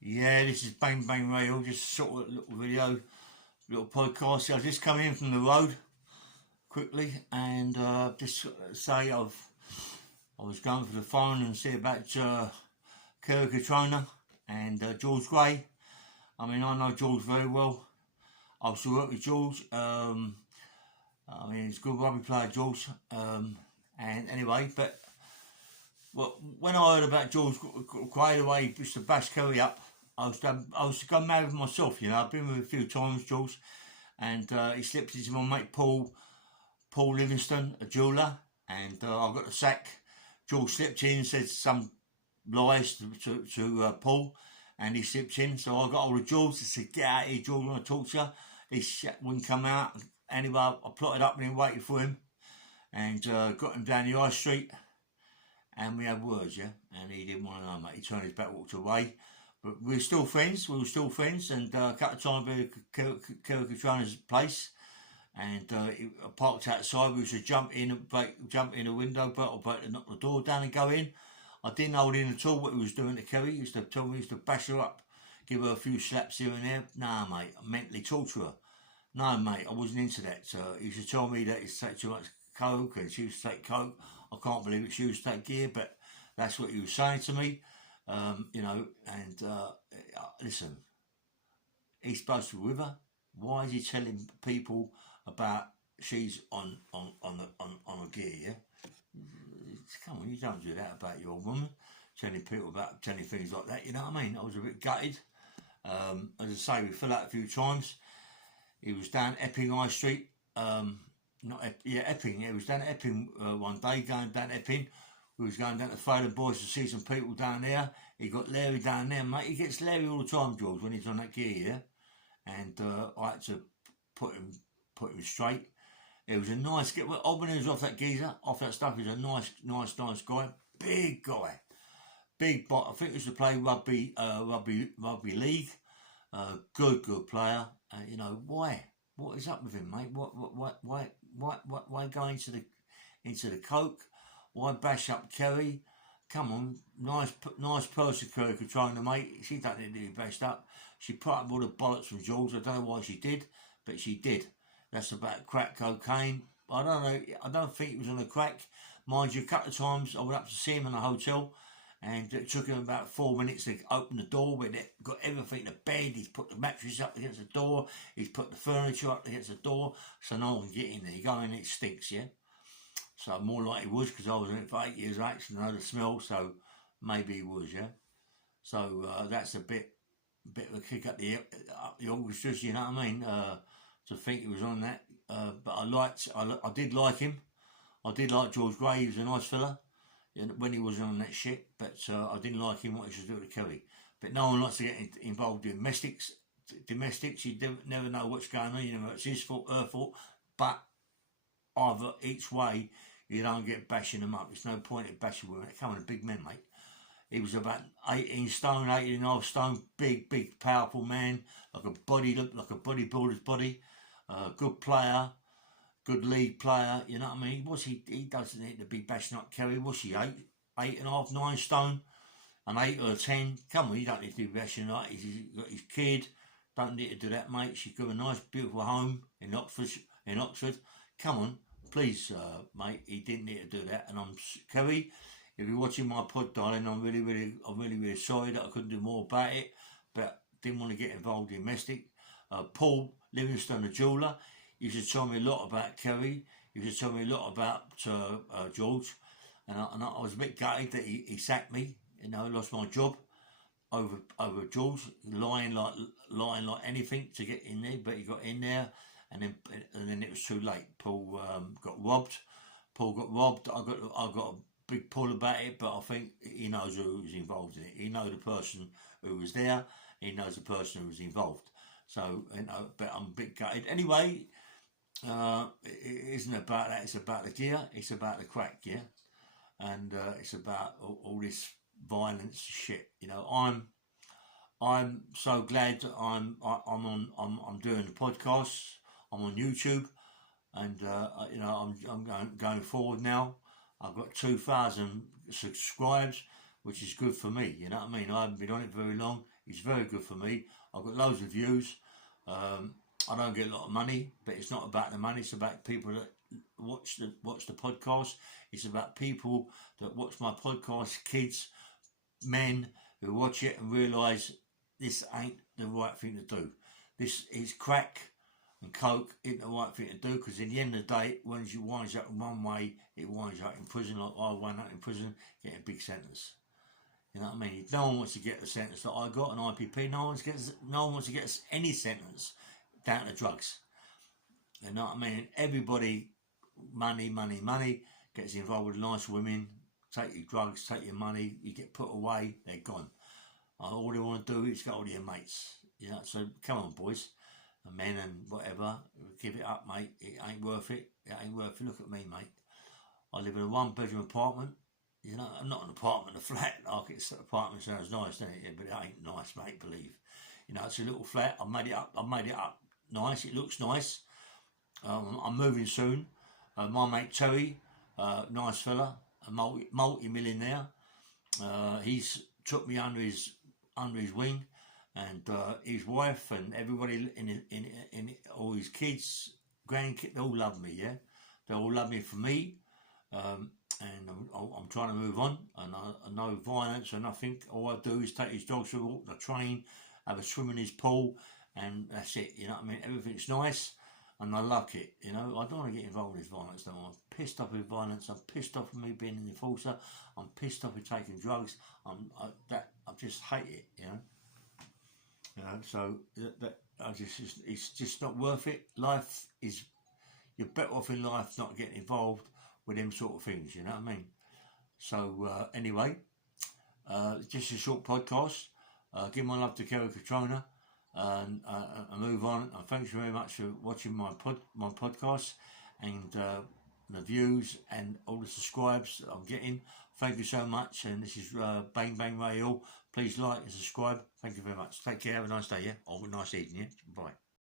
Yeah, this is Bang Bang Radio, just sort of a little video, little podcast. I just come in from the road quickly and just say I was going for the phone and see about Kerry Katona and George Kray. I mean, I know George very well. I used to work with George. I mean, he's a good rugby player, George. And anyway, but well, when I heard about George Kray, the way he used to bash Kerry up, I was to go mad with myself, you know. I've been with him a few times, George, and he slipped into my mate Paul Livingston, a jeweller, and I got the sack. George slipped in, said some lies to Paul, and he slipped in. So I got hold of George and said, "Get out of here, George, I want to talk to you." He wouldn't come out. Anyway, I plotted up and he waited for him, and got him down the high street, and we had words, yeah. And he didn't want to know, mate. He turned his back, walked away. But we were still friends. And a couple of times we were at Kerry Katona's place, and he parked outside. We used to jump in the window, but knock the door down and go in. I didn't hold in at all what he was doing to Kerry. He used to tell me, he used to bash her up, give her a few slaps here and there. Nah, mate, I mentally torture her. No, mate, I wasn't into that. He used to tell me that he used to take too much coke, and she used to take coke. I can't believe it. She used to take gear, but that's what he was saying to me. You know, and listen, he's supposed to be with her. Why is he telling people about she's on a gear? Yeah, come on, you don't do that about your woman. Telling things like that. You know what I mean? I was a bit gutted. As I say, we fell out a few times. He was down Epping High Street. Epping. Yeah, he was down Epping one day, going down Epping. We was going down to Foden Boys to see some people down there. He got Larry down there, mate. He gets Larry all the time, George, when he's on that gear, yeah. And I had to put him straight. It was a nice get. Well, when he was off that geezer, off that stuff, he was a nice guy. Big guy, big. I think he used to play rugby league. Good player. You know why? What is up with him, mate? Why go into the coke? Why bash up Kerry? Come on, nice person, Kerry Katona, mate. She don't need to be bashed up. She put up all the bollocks from George. I don't know why she did, but she did. That's about crack cocaine. I don't know. I don't think it was on the crack. Mind you, a couple of times I went up to see him in a hotel, and it took him about 4 minutes to open the door. When it got everything, the bed, he's put the mattress up against the door, he's put the furniture up against the door, so no one can get in there. You go in, it stinks, yeah. So more like he was, because I was in it for 8 years, I actually know the smell, so maybe he was, yeah. So that's a bit of a kick up the orchestras, you know what I mean? To think he was on that, but I did like him. I did like George Kray. He was a nice fella when he wasn't on that shit, but I didn't like him what he should do to Kerry. But no one likes to get involved in domestics. You never know what's going on. You never know it's his fault, her fault, but either each way, you don't get bashing them up. There's no point in bashing women. Come on, a big man, mate. He was about 18 stone, 18.5 stone, big, powerful man, like a bodybuilder's body. Good player, good league player. You know what I mean? He doesn't need to be bashing up Kerry. Was she 8.5, 9 stone, an 8 or a 10? Come on, you don't need to be bashing up. He's got his kid. Don't need to do that, mate. She's got a nice, beautiful home in Oxford. Come on. Please, mate, he didn't need to do that. And I'm Kerry, if you're watching my pod, darling, I'm really sorry that I couldn't do more about it, but didn't want to get involved in domestic. Paul Livingston, the jeweller, used to tell me a lot about Kerry. He used to tell me a lot about George, and I was a bit gutted that he sacked me. You know, lost my job over George, lying like anything to get in there, but he got in there. And then it was too late. Paul got robbed. I got a big pull about it, but I think he knows who was involved in it. He knows the person who was there. He knows the person who was involved. So, you know, but I'm a bit gutted. Anyway, it isn't about that. It's about the gear. It's about the crack, yeah. And it's about all this violence shit. You know, I'm so glad that I'm doing the podcast. I'm on YouTube, and you know, I'm going forward now. I've got 2,000 subscribers, which is good for me. You know what I mean? I haven't been on it very long. It's very good for me. I've got loads of views. I don't get a lot of money, but it's not about the money. It's about people that watch the podcast. It's about people that watch my podcast, kids, men who watch it and realise this ain't the right thing to do. This is crack and coke ain't the right thing to do, because in the end of the day, when you winds up in one way, it winds up in prison. Like I wound up in prison, getting a big sentence. You know what I mean? No one wants to get the sentence that I got, an IPP. No one wants to get any sentence down to drugs. You know what I mean? Everybody, money, gets involved with nice women, take your drugs, take your money, you get put away, they're gone. All they want to do is go to your mates. You know, so come on, boys and men and whatever, give it up, mate. It ain't worth it. It ain't worth it. Look at me, mate. I live in a 1-bedroom apartment. You know, not an apartment, a flat. Apartment sounds nice, doesn't it? Yeah, but it ain't nice, mate, believe. You know, it's a little flat. I made it up nice. It looks nice. I'm moving soon. My mate Terry, nice fella, a multi-millionaire. He's took me under his wing, and his wife and everybody in all his kids, grandkids, they all love me. Yeah, they all love me for me. And I'm trying to move on, and no violence or nothing. All I do is take his dogs for a walk, I train, have a swim in his pool, and that's it. You know what I mean? Everything's nice, and I like it. You know, I don't want to get involved with violence. No, I'm pissed off with violence. I'm pissed off with me being an enforcer. I'm pissed off with taking drugs. I just hate it. You know, so it's just not worth it. You're better off in life not getting involved with them sort of things, you know what I mean? So anyway, just a short podcast. Give my love to Kerry Katona and move on. And thanks very much for watching my podcast and the views and all the subscribes that I'm getting. Thank you so much. And this is Bang Bang Radio. Please like and subscribe. Thank you very much. Take care. Have a nice day. Yeah, or a nice evening. Yeah. Bye.